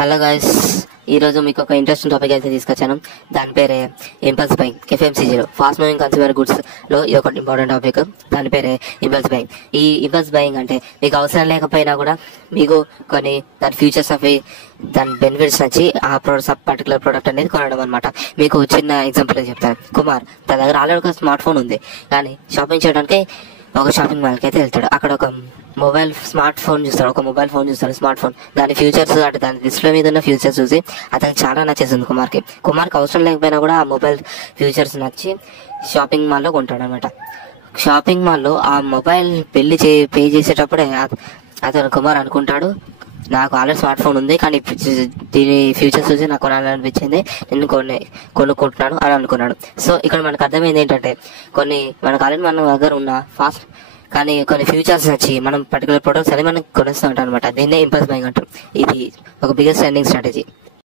Hello guys, ఈరోజు మీకు ఒక ఇంట్రెస్టింగ్ టాపిక్ అయితే తీసుకొచ్చాను. దాని పేరే impulse buying. FMCG fast moving consumer goods లో ఇది ఒక ఇంపార్టెంట్ టాపిక్. దాని పేరే ఇంపల్స్ బయింగ్. ఈ ఇంపల్స్ బయింగ్ అంటే మీకు అవసరం లేకపోయినా కూడా మీకు కొన్ని దాని ఫ్యూచర్స్ అవి దాని బెనిఫిట్స్ నచ్చి ఆ పర్టికులర్ ప్రోడక్ట్ అనేది కొనడం అనమాట. మీకు చిన్న ఎగ్జాంపుల్ చెప్తాను. కుమార్ తన దగ్గర ఆల్రెడీ ఒక స్మార్ట్ ఫోన్ ఉంది, కానీ షాపింగ్ చేయడానికి ఒక షాపింగ్ మాల్కి అయితే వెళ్తాడు. అక్కడ ఒక స్మార్ట్ ఫోన్ చూస్తాడు. స్మార్ట్ ఫోన్ దాని ఫ్యూచర్స్ అంటే దాని డిస్ప్లే మీద ఉన్న ఫ్యూచర్స్ చూసి అతనికి చాలా నచ్చేసింది కుమార్కి అవసరం లేకపోయినా కూడా ఆ మొబైల్ ఫ్యూచర్స్ నచ్చి షాపింగ్ మాల్లో కొంటాడు అనమాట. షాపింగ్ మాల్లో ఆ మొబైల్ పే చేసేటప్పుడే అతను కుమార్ అనుకుంటాడు, నాకు ఆల్రెడీ స్మార్ట్ ఫోన్ ఉంది, కానీ దీని ఫ్యూచర్స్ చూసి నాకు కొనాలనిపించింది, నేను కొనుక్కుంటున్నాను అని అనుకున్నాడు. సో ఇక్కడ మనకు అర్థమైంది ఏంటంటే, మనకు ఆల్రెడీ మన దగ్గర ఉన్న కానీ కొన్ని ఫ్యూచర్స్ నచ్చి మనం పర్టికులర్ ప్రొడక్ట్స్ అనేది మనం కొనేస్తూ ఉంటాం అనమాట. దీన్నే ఇంపల్స్ బయింగ్ అంటాం. ఇది ఒక బిగ్గెస్ట్ ట్రెండింగ్ స్ట్రాటజీ.